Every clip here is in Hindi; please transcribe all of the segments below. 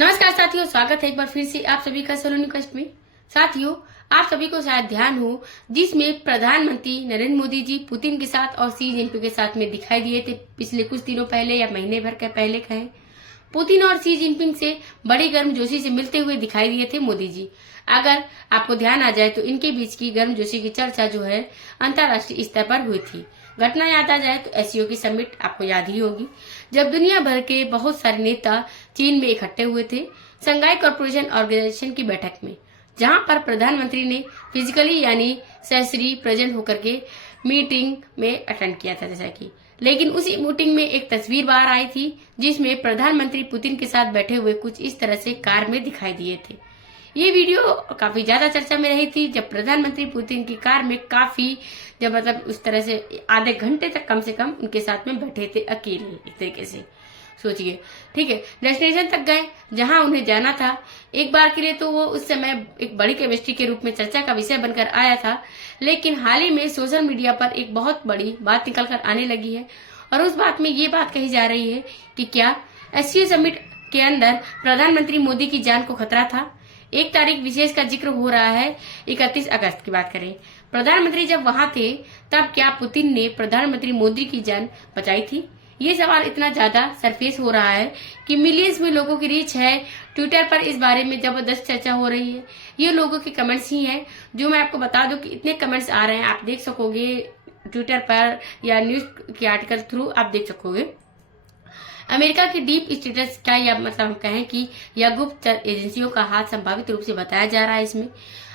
नमस्कार साथियों, स्वागत है एक बार फिर से आप सभी का सोलोनी कस्ट में। साथियों, आप सभी को शायद ध्यान हो जिसमें प्रधानमंत्री नरेंद्र मोदी जी पुतिन के साथ और शी जिनपिंग के साथ में दिखाई दिए थे पिछले कुछ दिनों पहले या महीने भर के पहले कहें। पुतिन और शी जिनपिंग से बड़ी गर्मजोशी से मिलते हुए दिखाई दिए थे मोदी जी। अगर आपको ध्यान आ जाए तो इनके बीच की गर्मजोशी की चर्चा जो है अंतर्राष्ट्रीय स्तर पर हुई थी। घटना याद आ जाए तो एससीओ की समिट आपको याद ही होगी, जब दुनिया भर के बहुत सारे नेता चीन में इकट्ठे हुए थे शंघाई कॉरपोरेशन ऑर्गेनाइजेशन की बैठक में, जहां पर प्रधानमंत्री ने फिजिकली यानी सहसरी प्रेजेंट होकर के मीटिंग में अटेंड किया था जैसा कि। लेकिन उसी मीटिंग में एक तस्वीर बाहर आई थी जिसमें प्रधानमंत्री पुतिन के साथ बैठे हुए कुछ इस तरह से कार में दिखाई दिए थे। ये वीडियो काफी ज्यादा चर्चा में रही थी जब प्रधानमंत्री पुतिन की कार में काफी जब मतलब उस तरह से आधे घंटे तक कम से कम उनके साथ में बैठे थे अकेले एक तरीके से। सोचिए, ठीक है, डेस्टिनेशन तक गए जहां उन्हें जाना था। एक बार के लिए तो वो उस समय एक बड़ी केमिस्ट्री के रूप में चर्चा का विषय बनकर आया था, लेकिन हाल ही में सोशल मीडिया पर एक बहुत बड़ी बात निकल कर आने लगी है और उस बात में ये बात कही जा रही है कि क्या एससीओ समिट के अंदर प्रधानमंत्री मोदी की जान को खतरा था। एक तारीख विशेष का जिक्र हो रहा है, 31 अगस्त की बात करें। प्रधानमंत्री जब वहां थे तब क्या पुतिन ने प्रधानमंत्री मोदी की जान बचाई थी? ये सवाल इतना ज्यादा सरफेस हो रहा है कि मिलियंस में लोगों की रीच है। ट्विटर पर इस बारे में जबरदस्त चर्चा हो रही है। ये लोगों के कमेंट्स ही हैं जो मैं आपको बता दूं कि इतने कमेंट्स आ रहे हैं, आप देख सकोगे ट्विटर पर या न्यूज के आर्टिकल थ्रू आप देख सकोगे। अमेरिका की डीप स्टेट्स का या मतलब हम कहें कि यह गुप्त एजेंसियों का हाथ संभावित रूप से बताया जा रहा है इसमें।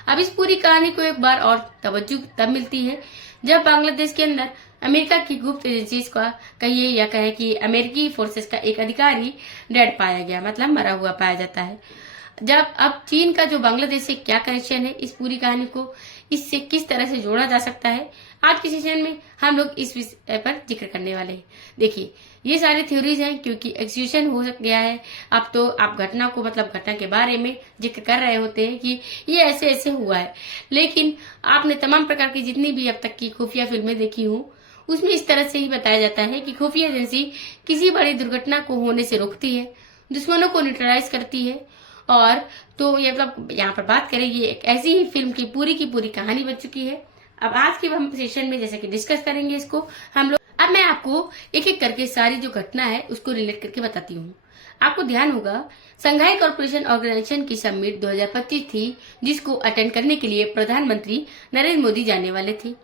अब इस पूरी कहानी को एक बार और तवज्जो तब मिलती है जब बांग्लादेश के अंदर अमेरिका की गुप्त एजेंसीज का कहिए या कहे कि अमेरिकी फोर्सेस का एक अधिकारी डेड पाया गया, मतलब मरा हुआ पाया जाता है। जब अब चीन का जो बांग्लादेश से क्या कनेक्शन है, इस पूरी कहानी को इससे किस तरह से जोड़ा जा सकता है, आज के सेशन में हम लोग इस विषय पर जिक्र करने वाले हैं। देखिए, ये सारी थ्योरीज हैं क्योंकि एक्सक्यूशन हो गया है। अब तो आप घटना को मतलब घटना के बारे में जिक्र कर रहे होते हैं कि ये ऐसे ऐसे हुआ है, लेकिन आपने तमाम प्रकार की जितनी भी अब तक की खुफिया फिल्में देखी हूँ उसमें इस तरह से ही बताया जाता है कि खुफिया एजेंसी किसी बड़ी दुर्घटना को होने से रोकती है, दुश्मनों को न्यूट्रलाइज करती है। और तो ये मतलब यहाँ पर बात करें, ये एक ऐसी ही फिल्म की पूरी कहानी बन चुकी है। अब आज के हम सेशन में जैसे कि डिस्कस करेंगे इसको हम लोग। अब मैं आपको एक एक करके सारी जो घटना है उसको रिलेट करके बताती हूँ। आपको ध्यान होगा शंघाई कॉरपोरेशन ऑर्गेनाइजेशन की समिट 2025 थी, जिसको अटेंड करने के लिए प्रधानमंत्री नरेंद्र मोदी जाने वाले थे।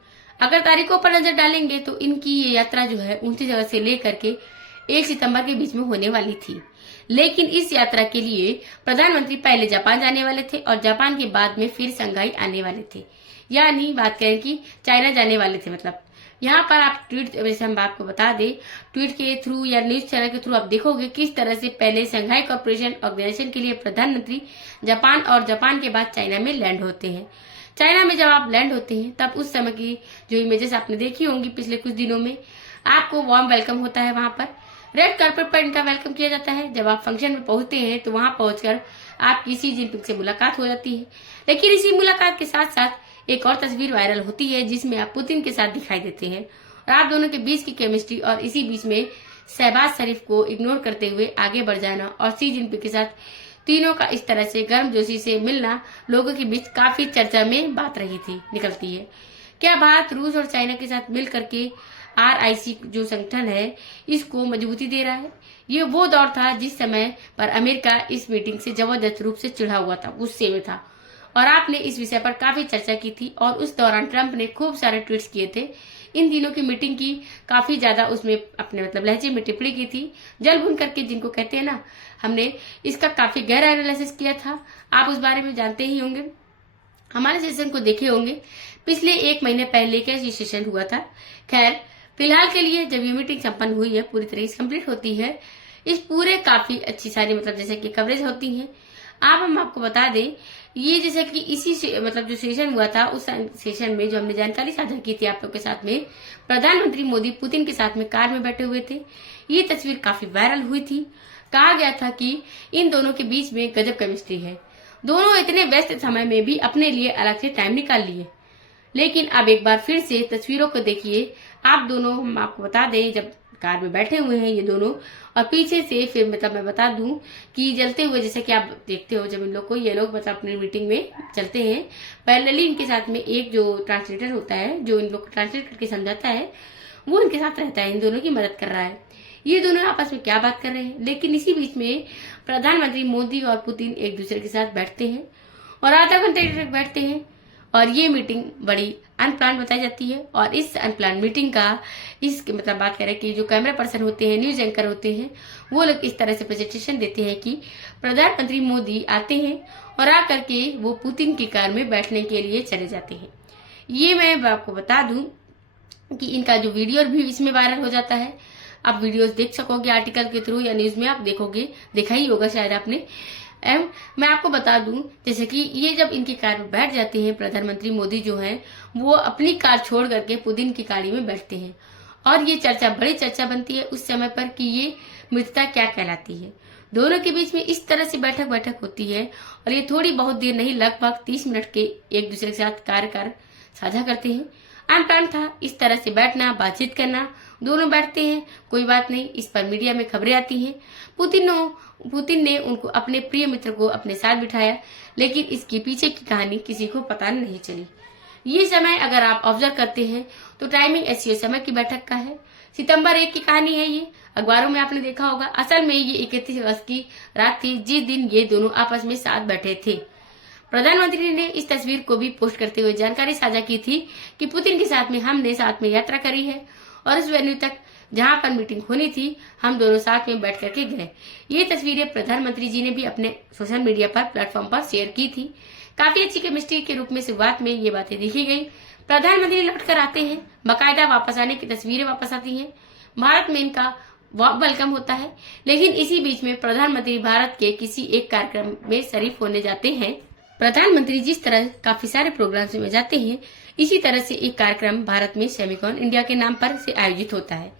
अगर तारीखों पर नजर डालेंगे तो इनकी ये यात्रा जो है 29 जगह से लेकर के 1 सितंबर के बीच में होने वाली थी। लेकिन इस यात्रा के लिए प्रधानमंत्री पहले जापान जाने वाले थे और जापान के बाद में फिर शंघाई आने वाले थे, यानी बात करें कि चाइना जाने वाले थे। मतलब यहाँ पर आप ट्वीट, जैसे हम आपको बता दें, ट्वीट के थ्रू या न्यूज चैनल के थ्रू आप देखोगे किस तरह से पहले शंघाई कॉरपोरेशन ऑर्गेनाइजेशन के लिए प्रधानमंत्री जापान और जापान के बाद चाइना में लैंड होते हैं। चाइना में जब आप लैंड होते हैं तब उस समय की जो इमेजेस आपने देखी होंगी पिछले कुछ दिनों में, आपको वार्म वेलकम होता है। वहां पर रेड कार्पेट पर इनका वेलकम किया जाता है। जब आप फंक्शन में पहुंचते हैं तो वहां पहुंचकर आपकी शी जिनपिंग से मुलाकात हो जाती है। लेकिन इसी मुलाकात के साथ साथ एक और तस्वीर वायरल होती है जिसमें आप पुतिन के साथ दिखाई देते हैं और आप दोनों के बीच की केमिस्ट्री और इसी बीच में शहबाज शरीफ को इग्नोर करते हुए आगे बढ़ जाना और शी जिनपिंग के साथ तीनों का इस तरह से गर्मजोशी से मिलना लोगों के बीच काफी चर्चा में बात रही थी निकलती है। क्या भारत रूस और चाइना के साथ मिल करके RIC जो संगठन है इसको मजबूती दे रहा है? ये वो दौर था जिस समय पर अमेरिका इस मीटिंग से जबरदस्त रूप से चिढ़ा हुआ था, गुस्से में था और आपने इस विषय पर काफी चर्चा की थी और उस दौरान ट्रंप ने खूब सारे ट्वीट्स किए थे। इन दिनों की मीटिंग की काफी ज्यादा उसमें अपने मतलब लहजे में टिप्पणी की थी, जल भुन करके जिनको कहते हैं ना। हमने इसका काफी गहरा एनालिसिस किया था, आप उस बारे में जानते ही होंगे, हमारे सेशन को देखे होंगे। पिछले 1 महीने पहले का ये सेशन हुआ था। खैर, फिलहाल के लिए जब ये मीटिंग संपन्न हुई है, पूरी तरह से कंप्लीट होती है, इस पूरे काफी अच्छी सारी मतलब जैसे कि कवरेज होती है। हम आपको बता दें, ये जैसे कि इसी मतलब जो सेशन हुआ था उस सेशन में जो हमने जानकारी साझा की थी आप लोग के साथ में, प्रधानमंत्री मोदी पुतिन के साथ में कार में बैठे हुए थे। ये तस्वीर काफी वायरल हुई थी। कहा गया था कि इन दोनों के बीच में गजब केमिस्ट्री है। दोनों इतने व्यस्त समय में भी अपने लिए अलग से टाइम निकाल लिए। लेकिन अब एक बार फिर से तस्वीरों को देखिए आप दोनों। हम आपको बता दें, जब कार में बैठे हुए हैं ये दोनों, और पीछे से फिर मतलब मैं बता दूं कि जलते हुए, जैसे कि आप देखते हो जब इन लोग को, ये लोग मतलब अपनी मीटिंग में चलते हैं, पैरेलली इनके साथ में एक जो ट्रांसलेटर होता है जो इन लोग को ट्रांसलेट करके समझाता है, वो इनके साथ रहता है, इन दोनों की मदद कर रहा है। ये दोनों आपस में क्या बात कर रहे हैं, लेकिन इसी बीच में प्रधानमंत्री मोदी और पुतिन एक दूसरे के साथ बैठते हैं और आधा घंटे तक बैठते हैं, और ये मीटिंग बड़ी अनप्लान बताई जाती है। और इस अनप्लान मीटिंग का इस मतलब बात करें कि जो कैमरा पर्सन होते हैं, न्यूज एंकर होते हैं, वो लोग इस तरह से प्रेजेंटेशन देते हैं कि प्रधानमंत्री मोदी आते हैं और आकर के वो पुतिन की कार में बैठने के लिए चले जाते हैं। ये मैं आपको बता दूं कि इनका जो वीडियो भी इसमें वायरल हो जाता है, आप वीडियोस देख सकोगे आर्टिकल के थ्रू या न्यूज में आप देखोगे, देखा ही होगा शायद आपने। मैं आपको बता दूं जैसे कि ये जब इनकी कार में बैठ जाते हैं, प्रधानमंत्री मोदी जो हैं वो अपनी कार छोड़ करके पुतिन की गाड़ी में बैठते हैं, और ये बड़ी चर्चा बनती है उस समय पर कि ये मित्रता क्या कहलाती है। दोनों के बीच में इस तरह से बैठक होती है, और ये थोड़ी बहुत देर नहीं, लगभग 30 मिनट के एक दूसरे के साथ कार्य साझा करते हैं। अनप्लान था इस तरह से बैठना, बातचीत करना, दोनों बैठते हैं, कोई बात नहीं, इस पर मीडिया में खबरें आती हैं। पुतिन ने उनको अपने प्रिय मित्र को अपने साथ बिठाया, लेकिन इसके पीछे की कहानी किसी को पता नहीं चली। ये समय अगर आप ऑब्जर्व करते हैं तो टाइमिंग ऐसी समय की बैठक का है। सितंबर 1 की कहानी है ये, अखबारों में आपने देखा होगा। असल में ये 31 अगस्त की रात थी जिस दिन ये दोनों आपस में साथ बैठे थे। प्रधानमंत्री ने इस तस्वीर को भी पोस्ट करते हुए जानकारी साझा की थी कि पुतिन के साथ में हमने साथ में यात्रा करी है, और इस वेन्यू तक जहां पर मीटिंग होनी थी हम दोनों साथ में बैठ करके गए। ये तस्वीरें प्रधानमंत्री जी ने भी अपने सोशल मीडिया पर प्लेटफॉर्म पर शेयर की थी। काफी अच्छी केमिस्ट्री के रूप में शुरुआत में ये बातें देखी गई। प्रधानमंत्री लौट कर आते हैं, बाकायदा वापस आने की तस्वीरें वापस आती हैं, भारत में इनका वेलकम होता है। लेकिन इसी बीच में प्रधानमंत्री भारत के किसी एक कार्यक्रम में शरीक होने जाते हैं। प्रधानमंत्री जिस तरह काफी सारे प्रोग्राम्स में जाते हैं, इसी तरह से एक कार्यक्रम भारत में सेमिकॉन इंडिया के नाम पर से आयोजित होता है,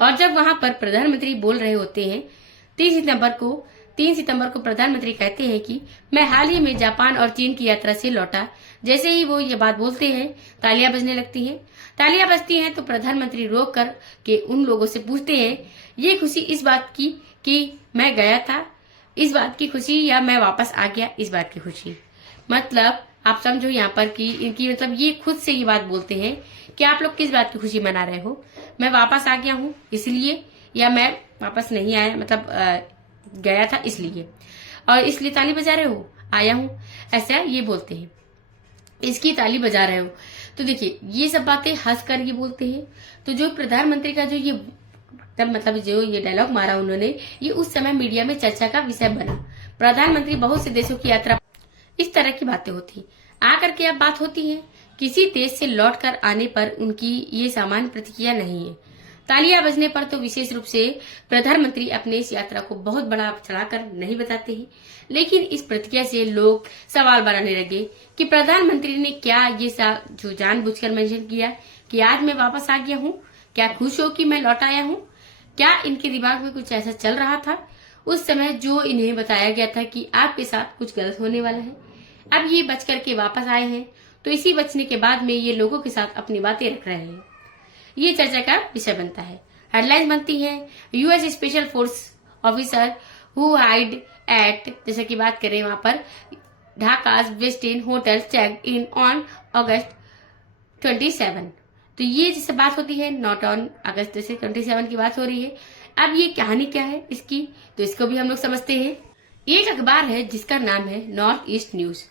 और जब वहां पर प्रधानमंत्री बोल रहे होते हैं 3 सितंबर को प्रधानमंत्री कहते हैं कि मैं हाल ही में जापान और चीन की यात्रा से लौटा। जैसे ही वो ये बात बोलते हैं तालियां बजने लगती हैं। तालियां बजती हैं तो प्रधानमंत्री रोक कर के उन लोगों से पूछते हैं, ये खुशी इस बात की कि मैं गया था, इस बात की खुशी, या मैं वापस आ गया इस बात की खुशी। मतलब आप समझो यहाँ पर कि इनकी मतलब ये खुद से ये बात बोलते हैं कि आप लोग किस बात की खुशी मना रहे हो, मैं वापस आ गया हूँ इसलिए, या मैं वापस नहीं आया, मतलब गया था इसलिए, और इसलिए ताली बजा रहे हो, आया हूँ, ऐसा ये बोलते हैं, इसकी ताली बजा रहे हो। तो देखिए ये सब बातें हंस कर ये बोलते हैं। तो जो प्रधानमंत्री का जो ये मतलब जो ये डायलॉग मारा उन्होंने, ये उस समय मीडिया में चर्चा का विषय बना। प्रधानमंत्री बहुत से देशों की यात्रा, इस तरह की बातें होती आकर के अब बात होती है किसी देश से लौट कर आने पर उनकी ये सामान्य प्रतिक्रिया नहीं है। तालियां बजने पर तो विशेष रूप से प्रधानमंत्री अपने इस यात्रा को बहुत बड़ा चढ़ाकर नहीं बताते हैं, लेकिन इस प्रतिक्रिया से लोग सवाल बनाने लगे कि प्रधानमंत्री ने क्या ये जो जानबूझकर मेंशन किया कि आज मैं वापस आ गया हूँ, क्या खुश हो कि मैं लौट आया हूँ, क्या इनके दिमाग में कुछ ऐसा चल रहा था उस समय जो इन्हें बताया गया था कि आपके साथ कुछ गलत होने वाला है। अब ये बच करके वापस आए हैं, तो इसी बचने के बाद में ये लोगों के साथ अपनी बातें रख रहे हैं। ये चर्चा का विषय बनता है। हेडलाइंस बनती है, US special force officer who hide at, जैसे कि बात करें वहां पर Dhaka's West End hotel check in on August 27। तो ये जैसे बात होती है नॉट ऑन अगस्त से 27 की बात हो रही है। अब ये कहानी क्या है इसकी, तो इसको भी हम लोग समझते हैं। एक अखबार है जिसका नाम है नॉर्थ ईस्ट न्यूज।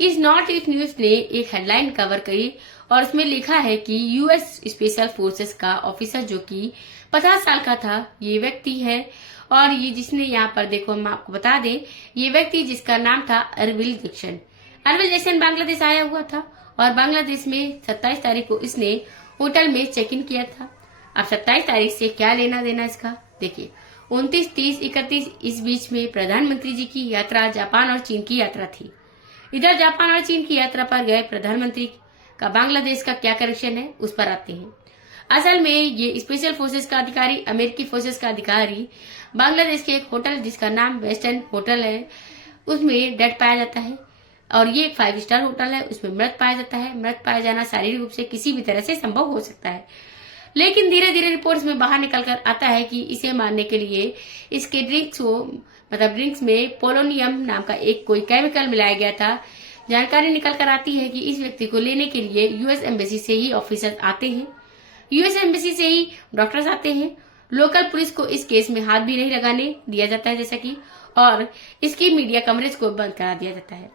इस नॉर्थ ईस्ट न्यूज ने एक हेडलाइन कवर करी और उसमें लिखा है कि यूएस स्पेशल फोर्सेस का ऑफिसर जो कि 50 साल का था, ये व्यक्ति है, और ये जिसने यहाँ पर देखो हम आपको बता दें, ये व्यक्ति जिसका नाम था अरविल जैक्सन बांग्लादेश आया हुआ था, और बांग्लादेश में 27 तारीख को इसने होटल में चेक इन किया था। अब 27 तारीख से क्या लेना देना इसका, देखिए 29, 30, 31 इस बीच में प्रधानमंत्री जी की यात्रा जापान और चीन की यात्रा थी। इधर जापान और चीन की यात्रा पर गए प्रधानमंत्री का बांग्लादेश का क्या कनेक्शन है उस पर आते हैं। असल में ये स्पेशल फोर्सेस का अधिकारी, अमेरिकी फोर्सेस का अधिकारी बांग्लादेश के एक होटल जिसका नाम वेस्टर्न होटल है उसमें डेड पाया जाता है, और ये एक 5 स्टार होटल है, उसमें मृत पाया जाता है। मृत पाया जाना शारीरिक रूप से किसी भी तरह से संभव हो सकता है, लेकिन धीरे धीरे रिपोर्ट्स में बाहर निकल कर आता है कि इसे मारने के लिए इसके ड्रिंक्स में पोलोनियम नाम का एक कोई केमिकल मिलाया गया था। जानकारी निकल कर आती है कि इस व्यक्ति को लेने के लिए यूएस एम्बेसी से ही ऑफिसर्स आते हैं, यूएस एम्बेसी से ही डॉक्टर्स आते हैं। लोकल पुलिस को इस केस में हाथ भी नहीं लगाने दिया जाता है जैसा कि, और इसकी मीडिया कवरेज को बंद करा दिया जाता है।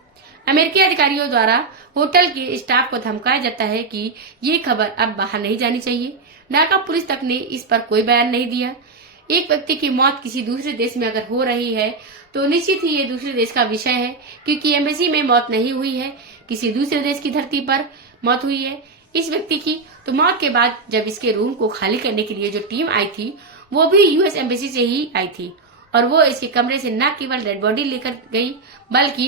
अमेरिकी अधिकारियों द्वारा होटल के स्टाफ को धमकाया जाता है कि ये खबर अब बाहर नहीं जानी चाहिए। ढाका पुलिस तक ने इस पर कोई बयान नहीं दिया। एक व्यक्ति की मौत किसी दूसरे देश में अगर हो रही है तो निश्चित ही ये दूसरे देश का विषय है, क्योंकि एम्बेसी में मौत नहीं हुई है, किसी दूसरे देश की धरती पर मौत हुई है इस व्यक्ति की। तो मौत के बाद जब इसके रूम को खाली करने के लिए जो टीम आई थी वो भी यूएस एम्बेसी से ही आई थी, और वो इसके कमरे से न केवल डेड बॉडी लेकर गई बल्कि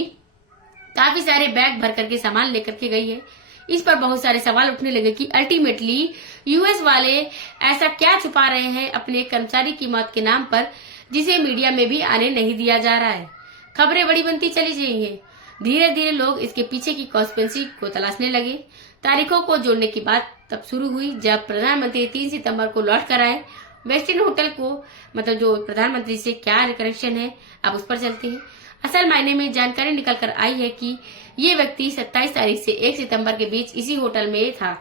काफी सारे बैग भर करके सामान लेकर के गई है। इस पर बहुत सारे सवाल उठने लगे कि अल्टीमेटली यूएस वाले ऐसा क्या छुपा रहे हैं अपने कर्मचारी की मौत के नाम पर, जिसे मीडिया में भी आने नहीं दिया जा रहा है। खबरें बड़ी बनती चली गई हैं। धीरे धीरे लोग इसके पीछे की कॉन्स्पिरेसी को तलाशने लगे। तारीखों को जोड़ने की बात तब शुरू हुई जब प्रधानमंत्री 3 सितंबर को लौट कर आए। वेस्टिन होटल को मतलब जो प्रधानमंत्री से क्या कनेक्शन है, अब उस पर चलते हैं। असल मायने में जानकारी निकल कर आई है कि ये व्यक्ति 27 तारीख से 1 सितंबर के बीच इसी होटल में था।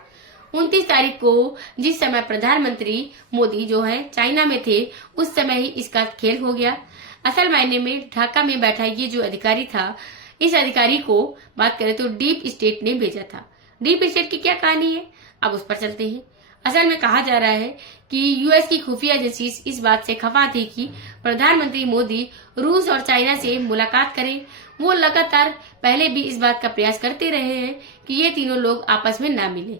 29 तारीख को जिस समय प्रधानमंत्री मोदी जो है चाइना में थे, उस समय ही इसका खेल हो गया। असल मायने में ढाका में बैठा ये जो अधिकारी था, इस अधिकारी को बात करें तो डीप स्टेट ने भेजा था। डीप स्टेट की क्या कहानी है, अब उस पर चलते हैं। असल में कहा जा रहा है कि यूएस की खुफिया एजेंसी इस बात से खफा थी कि प्रधानमंत्री मोदी रूस और चाइना से मुलाकात करें। वो लगातार पहले भी इस बात का प्रयास करते रहे हैं कि ये तीनों लोग आपस में ना मिले।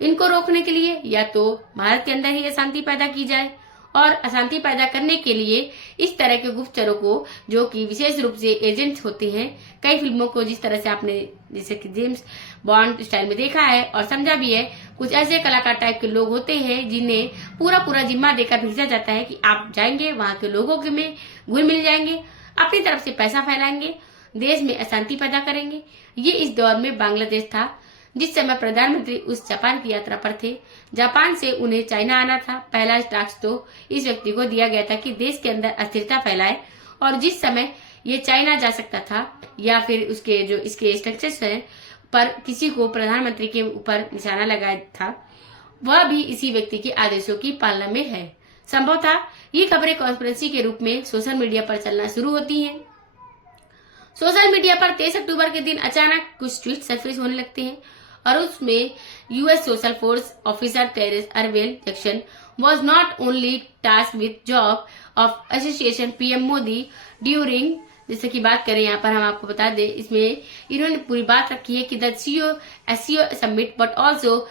इनको रोकने के लिए या तो भारत के अंदर ही अशांति पैदा की जाए, और अशांति पैदा करने के लिए इस तरह के गुप्तचरों को, जो कि विशेष रूप से एजेंट होते हैं, कई फिल्मों को जिस तरह से आपने जैसे कि जेम्स बॉन्ड स्टाइल में देखा है और समझा भी है, कुछ ऐसे कलाकार टाइप के लोग होते हैं जिन्हें पूरा जिम्मा देकर भेजा जाता है कि आप जाएंगे वहां के लोगों के में घुल मिल जाएंगे, अपनी तरफ से पैसा फैलाएंगे, देश में अशांति पैदा करेंगे। ये इस दौर में बांग्लादेश था जिस समय प्रधानमंत्री उस जापान की यात्रा पर थे। जापान से उन्हें चाइना आना था। पहला टास्क तो इस व्यक्ति को दिया गया था कि देश के अंदर अस्थिरता फैलाए, और जिस समय ये चाइना जा सकता था या फिर उसके जो इसके स्ट्रक्चर्स हैं पर किसी को प्रधानमंत्री के ऊपर निशाना लगाया था, वह भी इसी व्यक्ति के आदेशों की पालना में है। संभव था ये खबरें कॉन्स्पिरेसी के रूप में सोशल मीडिया पर चलना शुरू होती हैं। सोशल मीडिया पर 23 अक्टूबर के दिन अचानक कुछ ट्वीट सरफेस होने लगते हैं, और उसमें US social force officer Terrence Arvel Jackson was not only tasked with job of association PM Modi during, जैसे की बात करें यहाँ पर हम आपको बता दें, इसमें इन्होंने पूरी बात रखी है कि the SCO summit but also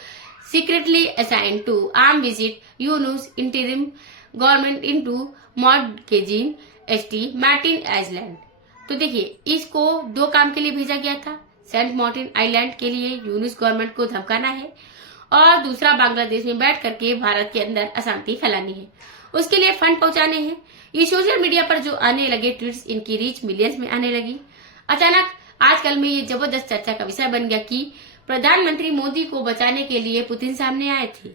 secretly assigned to arm visit Yunus interim government into Mordkejian ST Martin island. तो देखिए इसको 2 काम के लिए भेजा गया था। सेंट मार्टिन आइलैंड के लिए यूनुस गवर्नमेंट को धमकाना है, और दूसरा बांग्लादेश में बैठ करके भारत के अंदर अशांति फैलानी है, उसके लिए फंड पहुंचाने हैं। ये सोशल मीडिया पर जो आने लगे ट्वीट्स, इनकी रीच मिलियंस में आने लगी। अचानक आजकल में ये जबरदस्त चर्चा का विषय बन गया कि प्रधानमंत्री मोदी को बचाने के लिए पुतिन सामने आए थे।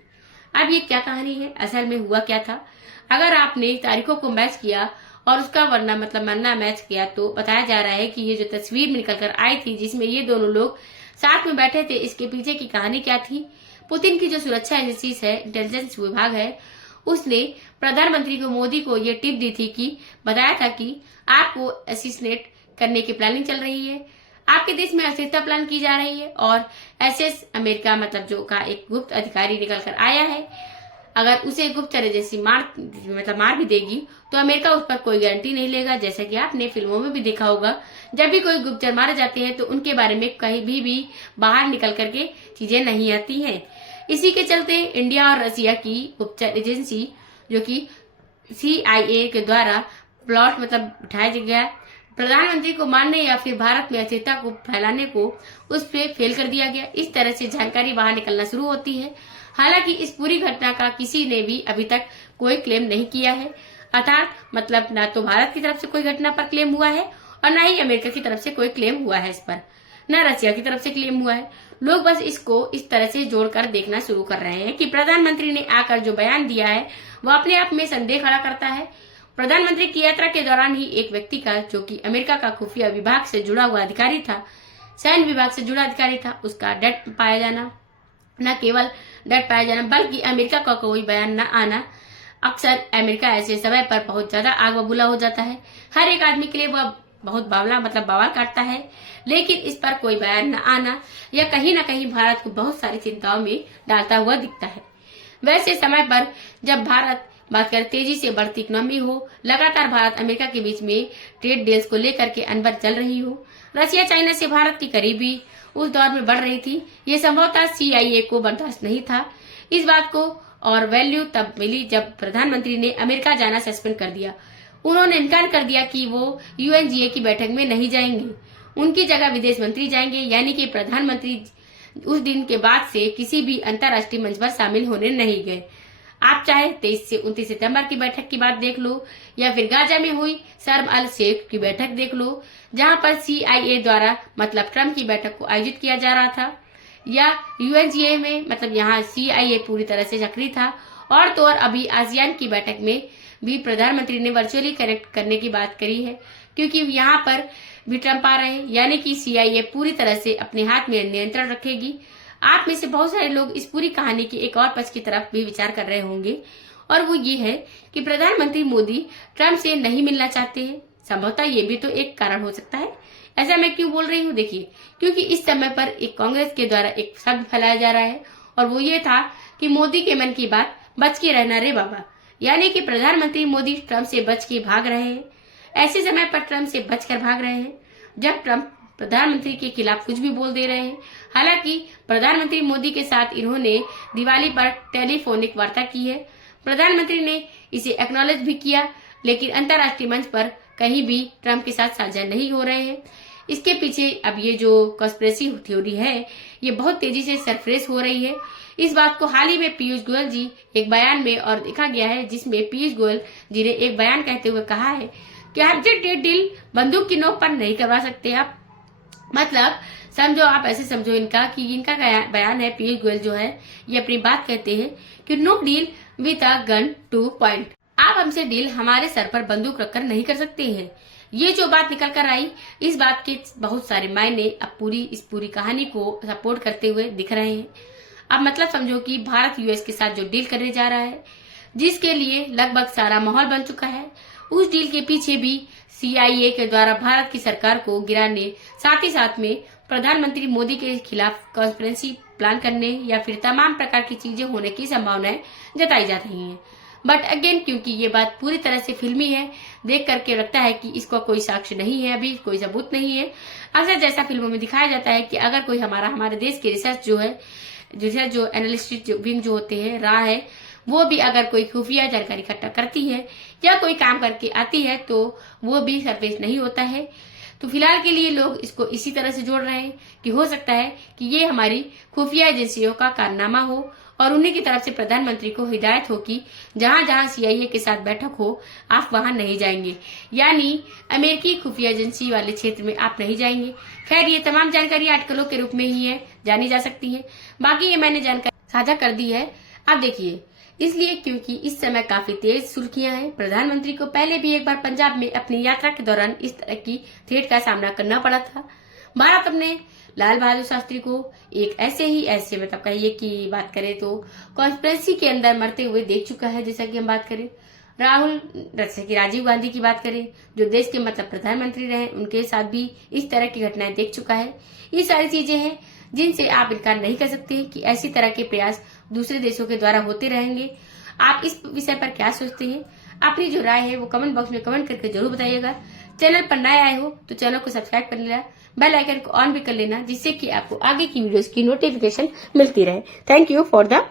अब ये क्या कहानी है, असल में हुआ क्या था? अगर आपने तारीखों को मैच किया और उसका मरना मैच किया तो बताया जा रहा है कि ये जो तस्वीर निकल कर आई थी जिसमें ये दोनों लोग साथ में बैठे थे, इसके पीछे की कहानी क्या थी? पुतिन की जो सुरक्षा एजेंसी है, इंटेलिजेंस विभाग है, उसने प्रधानमंत्री को मोदी को ये टिप दी थी कि बताया था कि आपको असैसिनेट करने की प्लानिंग चल रही है, आपके देश में अस्थिरता प्लान की जा रही है, और एसएस अमेरिका जो का एक गुप्त अधिकारी निकल कर आया है, अगर उसे गुप्तचर एजेंसी मार भी देगी तो अमेरिका उस पर कोई गारंटी नहीं लेगा। जैसा कि आपने फिल्मों में भी देखा होगा, जब भी कोई गुप्तचर मारे जाते हैं तो उनके बारे में कहीं भी बाहर निकल करके चीजें नहीं आती हैं। इसी के चलते इंडिया और रसिया की गुप्तचर एजेंसी जो कि CIA के द्वारा प्लॉट उठाया गया प्रधानमंत्री को मारने या फिर भारत में अस्थिरता को फैलाने को, उस पर फेल कर दिया गया। इस तरह से जानकारी बाहर निकलना शुरू होती है। हालांकि इस पूरी घटना का किसी ने भी अभी तक कोई क्लेम नहीं किया है, अर्थात ना तो भारत की तरफ से कोई घटना पर क्लेम हुआ है और ना ही अमेरिका की तरफ से कोई क्लेम हुआ है इस पर। न रसिया की तरफ से क्लेम हुआ है। लोग बस इसको इस तरह से जोड़कर देखना शुरू कर रहे हैं कि प्रधानमंत्री ने आकर जो बयान दिया है वो अपने आप में संदेह खड़ा करता है। प्रधानमंत्री की यात्रा के दौरान ही एक व्यक्ति का, जो कि अमेरिका का खुफिया विभाग से जुड़ा हुआ अधिकारी था, सैन्य विभाग से जुड़ा अधिकारी था, उसका डट पाया जाना, न केवल डट पाया जाना बल्कि अमेरिका का कोई बयान न आना। अक्सर अमेरिका ऐसे समय पर बहुत ज्यादा आग बबूला हो जाता है। हर एक आदमी के लिए वह बहुत बवाल काटता है, लेकिन इस पर कोई बयान न आना या कहीं न कहीं भारत को बहुत सारी चिंताओं में डालता हुआ दिखता है। वैसे समय पर जब भारत बात करें तेजी से बढ़ती इकोनॉमी हो, लगातार भारत अमेरिका के बीच में ट्रेड डील्स को लेकर के अनबन चल रही हो, रसिया चाइना से भारत की करीबी उस दौर में बढ़ रही थी, ये संभवतः CIA को बर्दाश्त नहीं था। इस बात को और वैल्यू तब मिली जब प्रधानमंत्री ने अमेरिका जाना सस्पेंड कर दिया। उन्होंने इनकार कर दिया कि वो UNGA की बैठक में नहीं जाएंगे, उनकी जगह विदेश मंत्री जाएंगे, यानी कि प्रधानमंत्री उस दिन के बाद से किसी भी अंतर्राष्ट्रीय मंच पर शामिल होने नहीं गए। आप चाहे 23 से 29 सितंबर की बैठक की बात देख लो या फिर गाजा में हुई शर्म अल शेख की बैठक देख लो, जहां पर CIA द्वारा मतलब ट्रम्प की बैठक को आयोजित किया जा रहा था, या UNGA में मतलब यहाँ CIA पूरी तरह से सक्रिय था। और तो और अभी आसियान की बैठक में भी प्रधानमंत्री ने वर्चुअली कनेक्ट करने की बात करी है, क्योंकि यहाँ पर भी ट्रम्प आ रहे हैं, यानी कि CIA पूरी तरह से अपने हाथ में नियंत्रण रखेगी। आप में से बहुत सारे लोग इस पूरी कहानी के एक और पक्ष की तरफ भी विचार कर रहे होंगे, और वो ये है कि प्रधानमंत्री मोदी ट्रम्प से नहीं मिलना चाहते हैं। संभवतः ये भी तो एक कारण हो सकता है। ऐसा मैं क्यों बोल रही हूँ? देखिए, क्योंकि इस समय पर एक कांग्रेस के द्वारा एक शब्द फैलाया जा रहा है, और वो ये था कि मोदी के मन की बात बच के रहना रे बाबा, यानी कि प्रधानमंत्री मोदी ट्रम्प से बच के भाग रहे हैं। ऐसे समय पर ट्रम्प से बचकर भाग रहे हैं जब ट्रम्प प्रधानमंत्री के खिलाफ कुछ भी बोल दे रहे हैं। हालांकि प्रधानमंत्री मोदी के साथ इन्होंने दिवाली पर टेलीफोनिक वार्ता की है। प्रधानमंत्री ने इसे एक्नॉलेज भी किया, लेकिन अंतर्राष्ट्रीय मंच पर कहीं भी ट्रम्प के साथ साझा नहीं हो रहे हैं। इसके पीछे अब ये जो कॉन्स्पिरेसी थ्योरी है, ये बहुत तेजी से सरफेस हो रही है। इस बात को हाल ही में पीयूष गोयल जी एक बयान में और देखा गया है, जिसमें पीयूष गोयल जी ने एक बयान कहते हुए कहा है कि आप जो ट्रेड डील बंदूक की नोक पर नहीं करवा सकते। आप मतलब समझो, आप ऐसे समझो इनका बयान है, पीयूष गोयल जो है ये अपनी बात कहते हैं कि no deal with a gun to point. आप हमसे डील हमारे सर पर बंदूक रखकर नहीं कर सकते हैं। ये जो बात निकल कर आई, इस बात के बहुत सारे मायने अब इस पूरी कहानी को सपोर्ट करते हुए दिख रहे हैं। अब मतलब समझो कि भारत US के साथ जो डील करने जा रहा है, जिसके लिए लगभग सारा माहौल बन चुका है, उस डील के पीछे भी CIA के द्वारा भारत की सरकार को गिराने, साथ ही साथ में प्रधानमंत्री मोदी के खिलाफ कॉन्स्पिरेसी प्लान करने या फिर तमाम प्रकार की चीजें होने की संभावनाएं जताई जा रही हैं। बट अगेन, क्योंकि ये बात पूरी तरह से फिल्मी है, देख करके लगता है कि इसका कोई साक्ष्य नहीं है, अभी कोई सबूत नहीं है। अक्सर जैसा फिल्मों में दिखाया जाता है कि अगर कोई हमारे देश के रिसर्च जो एनालिस्ट विंग जो होते हैं, रहा है, वो भी अगर कोई खुफिया जानकारी इकट्ठा करती है या कोई काम करके आती है, तो वो भी सरफेस नहीं होता है। तो फिलहाल के लिए लोग इसको इसी तरह से जोड़ रहे हैं कि हो सकता है कि ये हमारी खुफिया एजेंसियों का कारनामा हो और उन्हीं की तरफ से प्रधानमंत्री को हिदायत हो कि जहां जहां CIA के साथ बैठक हो, आप वहां नहीं जाएंगे, यानी अमेरिकी खुफिया एजेंसी वाले क्षेत्र में आप नहीं जाएंगे। खैर, ये तमाम जानकारी आर्टिकलों के रूप में ही है, जानी जा सकती है। बाकी ये मैंने जानकारी साझा कर दी है। आप देखिए, इसलिए क्योंकि इस समय काफी तेज सुर्खियां हैं। प्रधानमंत्री को पहले भी एक बार पंजाब में अपनी यात्रा के दौरान इस तरह की थ्रेट का सामना करना पड़ा था। भारत अपने लाल बहादुर शास्त्री को एक ऐसे मतलब कहिए कि बात करें तो कॉन्स्पिरेसी के अंदर मरते हुए देख चुका है। जैसा कि हम बात करें जैसे कि राजीव गांधी की बात करें, जो देश के मतलब प्रधानमंत्री रहे, उनके साथ भी इस तरह की घटनाएं देख चुका है। ये सारी चीजें हैं जिनसे आप इनकार नहीं कर सकते कि ऐसी तरह के प्रयास दूसरे देशों के द्वारा होते रहेंगे। आप इस विषय पर क्या सोचते हैं? अपनी जो राय है वो कमेंट बॉक्स में कमेंट करके जरूर बताइएगा। चैनल पर नए आए हो तो चैनल को सब्सक्राइब कर लेना, बेल आइकन को ऑन भी कर लेना, जिससे कि आपको आगे की वीडियोस की नोटिफिकेशन मिलती रहे। Thank you for the